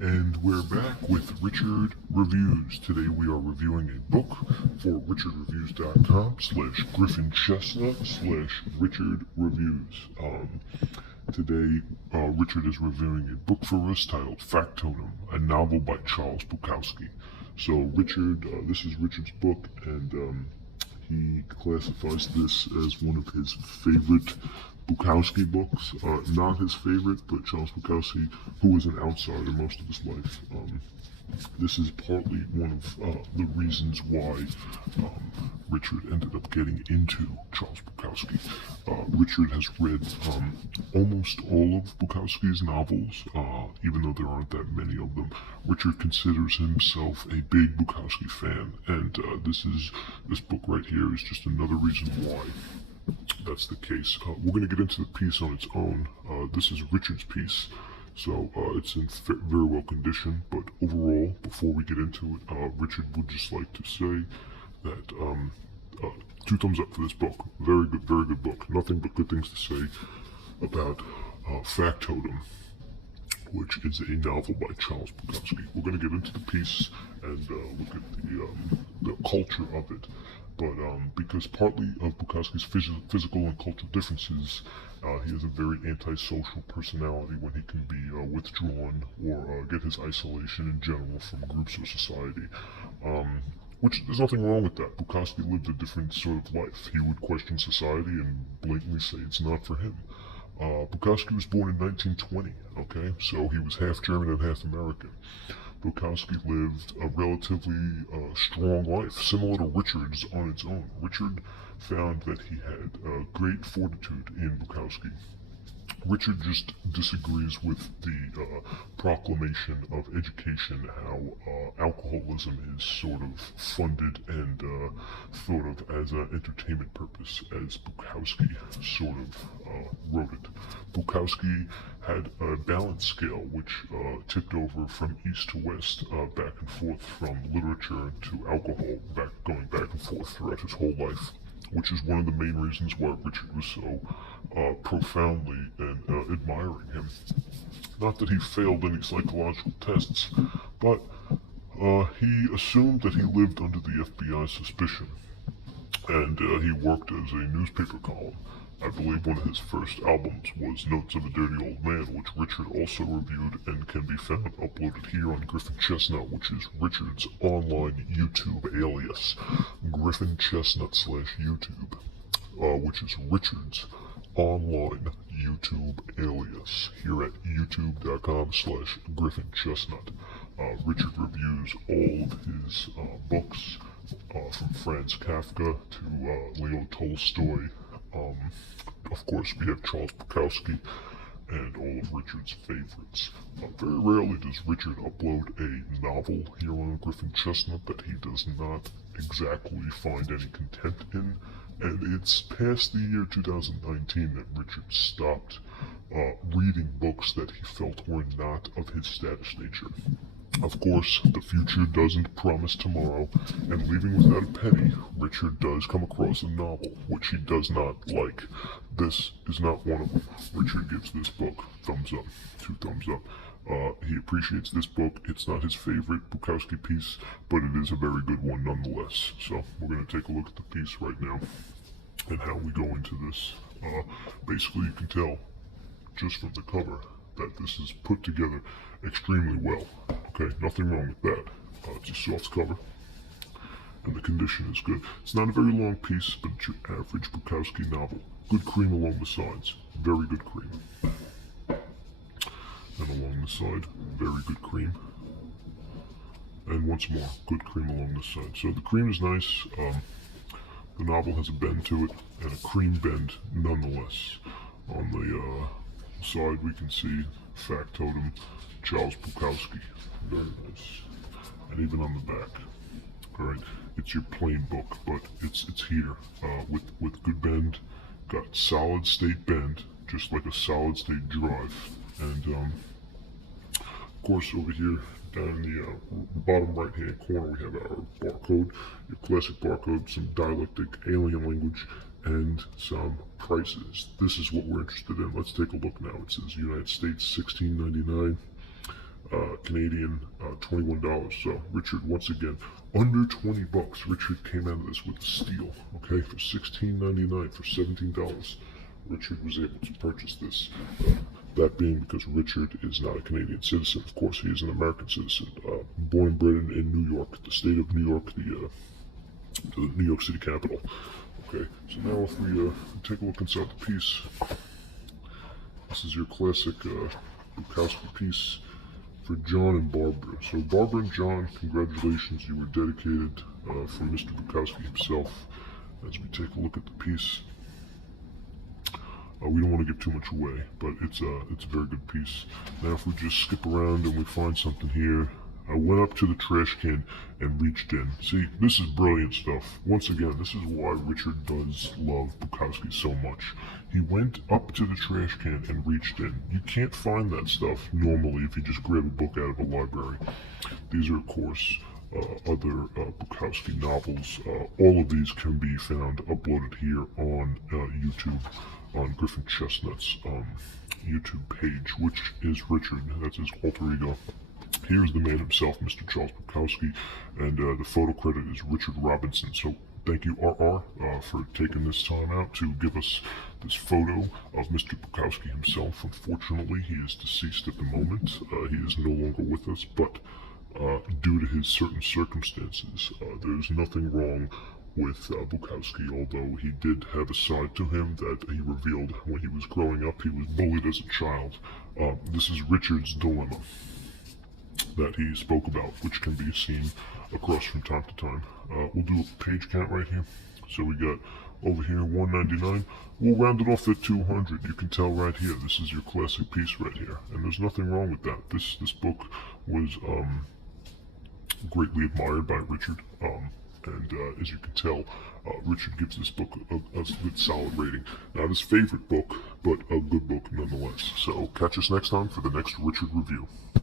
And we're back with Richard Reviews. Today we are reviewing a book for richardreviews.com/Griffin Chestnut/Richard Reviews. Today Richard is reviewing a book for us titled Factotum, a novel by Charles Bukowski. So Richard, this is Richard's book, and he classifies this as one of his favorite Bukowski books. Not his favorite, but Charles Bukowski, who was an outsider most of his life. This is partly one of the reasons why Richard ended up getting into Charles Bukowski. Richard has read almost all of Bukowski's novels, even though there aren't that many of them. Richard considers himself a big Bukowski fan, and this book right here is just another reason why that's the case. We're going to get into the piece on its own. This is Richard's piece, so it's in very well condition, but overall, before we get into it, Richard would just like to say that 2 thumbs up for this book. Very good book. Nothing but good things to say about Factotum, which is a novel by Charles Bukowski. We're going to get into the piece and look at the culture of it. But because partly of Bukowski's physical and cultural differences, he has a very antisocial personality when he can be withdrawn or get his isolation in general from groups or society. Which, there's nothing wrong with that. Bukowski lived a different sort of life. He would question society and blatantly say it's not for him. Bukowski was born in 1920, okay? So he was half German and half American. Bukowski lived a relatively strong life, similar to Richard's on its own. Richard found that he had great fortitude in Bukowski. Richard just disagrees with the proclamation of education, how alcoholism is sort of funded and thought of as an entertainment purpose, as Bukowski sort of wrote it. Bukowski had a balance scale which tipped over from east to west, back and forth from literature to alcohol, going back and forth throughout his whole life, which is one of the main reasons why Richard was so profoundly and admiring him. Not that he failed any psychological tests, but he assumed that he lived under the FBI's suspicion, and he worked as a newspaper column. I believe one of his first albums was Notes of a Dirty Old Man, which Richard also reviewed and can be found uploaded here on Griffin Chestnut, which is Richard's online YouTube alias. Griffin Chestnut/YouTube, which is Richard's online YouTube alias here at youtube.com/Griffin Chestnut. Richard reviews all of his books, from Franz Kafka to Leo Tolstoy. Of course, we have Charles Bukowski and all of Richard's favorites. Very rarely does Richard upload a novel here on Griffin Chestnut that he does not exactly find any content in, and it's past the year 2019 that Richard stopped reading books that he felt were not of his status nature. Of course, the future doesn't promise tomorrow, and leaving without a penny, Richard does come across a novel which he does not like. This is not one of them. Richard gives this book thumbs up, 2 thumbs up. He appreciates this book. It's not his favorite Bukowski piece, but it is a very good one nonetheless. So we're going to take a look at the piece right now and how we go into this. Basically, you can tell just from the cover that this is put together extremely well. Okay, nothing wrong with that. It's a soft cover, and the condition is good. It's not a very long piece, but it's your average Bukowski novel. Good cream along the sides, very good cream. And along the side, very good cream. And once more, good cream along the side. So the cream is nice. The novel has a bend to it, and a cream bend nonetheless. On the side we can see Factotum, Charles Bukowski. Very nice. And even on the back. Alright, it's your plain book, but it's here. With good bend, got solid state bend, just like a solid state drive. And of course over here down in the bottom right hand corner we have our barcode, your classic barcode, some dialectic alien language, and some prices. This is what we're interested in. Let's take a look now. It says United States $16.99, Canadian, $21. So Richard, once again, under 20 bucks. Richard came out of this with a steal. Okay, for $16.99, for $17. Richard was able to purchase this. That being because Richard is not a Canadian citizen. Of course, he is an American citizen. Born and bred in New York, the state of New York, the New York City capital. Okay, so now if we take a look inside the piece, this is your classic Bukowski piece for John and Barbara. So Barbara and John, congratulations, you were dedicated from Mr. Bukowski himself. As we take a look at the piece, we don't want to give too much away, but it's a very good piece. Now if we just skip around and we find something here, I went up to the trash can and reached in. See, this is brilliant stuff. Once again, this is why Richard does love Bukowski so much. He went up to the trash can and reached in. You can't find that stuff normally if you just grab a book out of a library. These are, of course, other Bukowski novels. All of these can be found uploaded here on YouTube, on Griffin Chestnut's YouTube page, which is Richard. That's his alter ego. Here's the man himself, Mr. Charles Bukowski, and the photo credit is Richard Robinson. So thank you, RR, for taking this time out to give us this photo of Mr. Bukowski himself. Unfortunately, he is deceased at the moment. He is no longer with us, but due to his certain circumstances, there's nothing wrong with Bukowski, although he did have a side to him that he revealed when he was growing up. He was bullied as a child. This is Richard's dilemma that he spoke about, which can be seen across from time to time. We'll do a page count right here. So we got over here 199. We'll round it off at 200. You can tell right here, this is your classic piece right here, and there's nothing wrong with that. This book was greatly admired by Richard, and as you can tell, Richard gives this book a good solid rating. Not his favorite book, but a good book nonetheless. So catch us next time for the next Richard review.